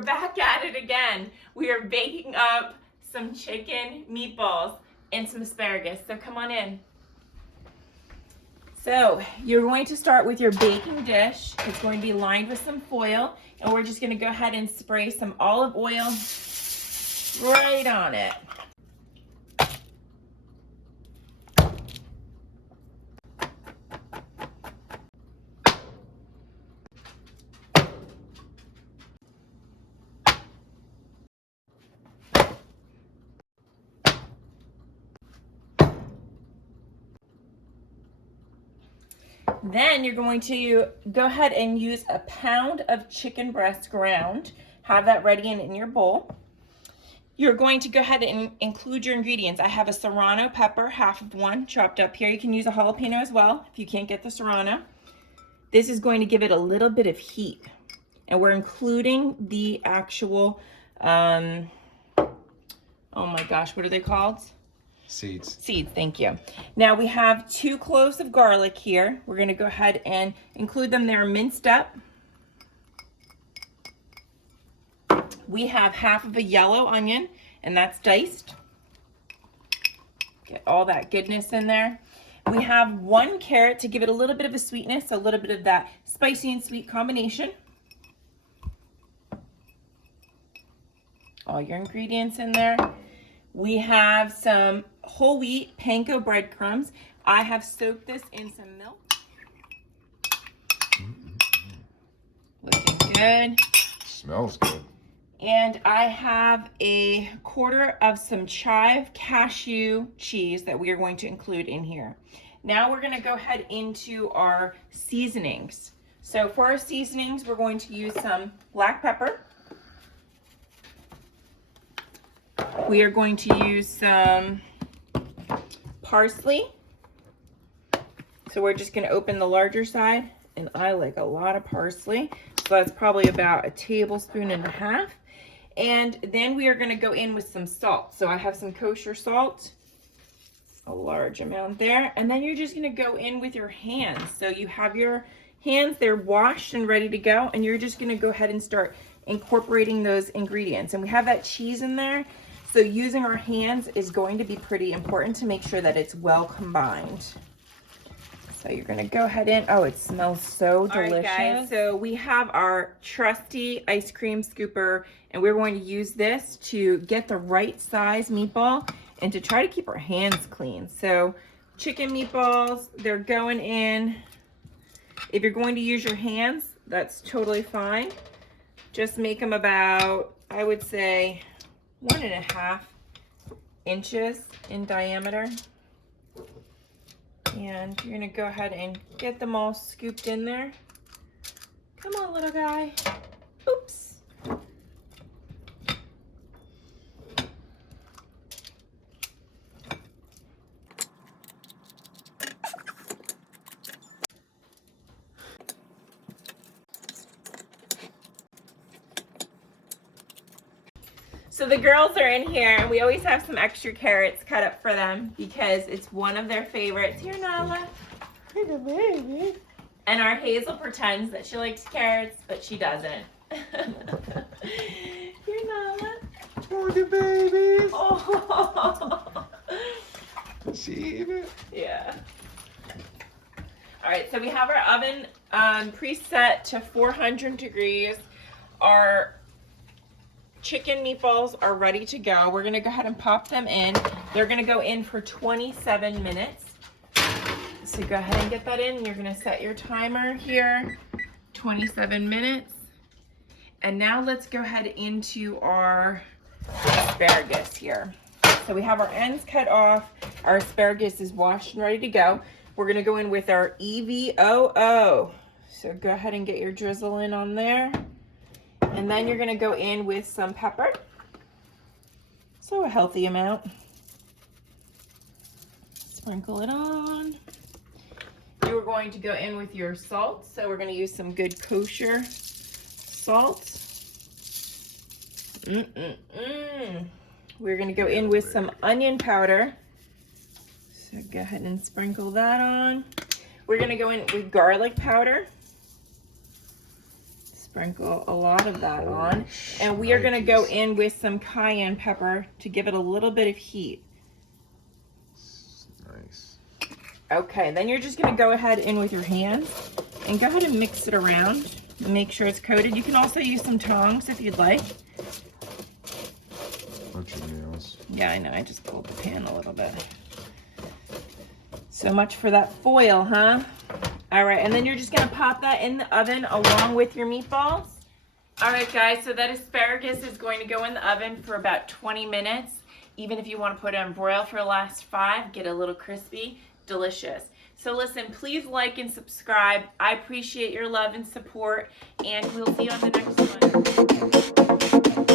we're back at it again. We are baking up some chicken meatballs and some asparagus. So come on in. So you're going to start with your baking dish. It's going to be lined with some foil, and we're just going to go ahead and spray some olive oil right on it. Then you're going to go ahead and use a pound of chicken breast ground. Have that ready in your bowl. You're going to go ahead and include your ingredients. I have a serrano pepper, half of one, chopped up here. You can use a jalapeno as well if you can't get the serrano. This is going to give it a little bit of heat. And we're including the actual, oh my gosh, what are they called? Seeds. Seeds, thank you. Now we have 2 cloves of garlic here. We're gonna go ahead and include them. They're minced up. We have half of a yellow onion, and that's diced. Get all that goodness in there. We have 1 carrot to give it a little bit of a sweetness, a little bit of that spicy and sweet combination. All your ingredients in there. We have some whole wheat panko breadcrumbs. I have soaked this in some milk. Looking good. Smells good. And I have a quarter of some chive cashew cheese that we are going to include in here. Now we're going to go ahead into our seasonings. So for our seasonings, we're going to use some black pepper. We are going to use some parsley. So we're just going to open the larger side, and I like a lot of parsley. So that's probably about 1.5 tablespoons. And then we are going to go in with some salt. So I have some kosher salt, a large amount there. And then you're just going to go in with your hands. So you have your hands, they're washed and ready to go. And you're just going to go ahead and start incorporating those ingredients. And we have that cheese in there. So using our hands is going to be pretty important to make sure that it's well combined. So you're gonna go ahead and, oh, it smells so delicious. All right, guys, so we have our trusty ice cream scooper, and we're going to use this to get the right size meatball and to try to keep our hands clean. So chicken meatballs, they're going in. If you're going to use your hands, that's totally fine. Just make them about, I would say, 1.5 inches in diameter. And you're gonna go ahead and get them all scooped in there. Come on, little guy. Oops. So the girls are in here, and we always have some extra carrots cut up for them because it's one of their favorites. Here, Nala. Here, the baby. And our Hazel pretends that she likes carrots, but she doesn't. Here, Nala. Oh, the babies. Oh. She eat it? Yeah. All right, so we have our oven preset to 400 degrees. Our chicken meatballs are ready to go. We're gonna go ahead and pop them in. They're gonna go in for 27 minutes. So go ahead and get that in. You're gonna set your timer here, 27 minutes. And now let's go ahead into our asparagus here. So we have our ends cut off. Our asparagus is washed and ready to go. We're gonna go in with our EVOO. So go ahead and get your drizzle in on there. And then you're gonna go in with some pepper. So a healthy amount. Sprinkle it on. You are going to go in with your salt. So we're gonna use some good kosher salt. We're gonna go in with some onion powder. So go ahead and sprinkle that on. We're gonna go in with garlic powder. Sprinkle a lot of that on. And we are gonna go in with some cayenne pepper to give it a little bit of heat. Nice. Okay, then you're just gonna go ahead in with your hands and go ahead and mix it around and make sure it's coated. You can also use some tongs if you'd like. Bunch of nails. Yeah, I know, I just pulled the pan a little bit. So much for that foil, huh? All right, and then you're just gonna pop that in the oven along with your meatballs. All right, guys, so that asparagus is going to go in the oven for about 20 minutes. Even if you want to put it on broil for the last 5, get a little crispy, delicious. So listen, please like and subscribe. I appreciate your love and support, and we'll see you on the next one.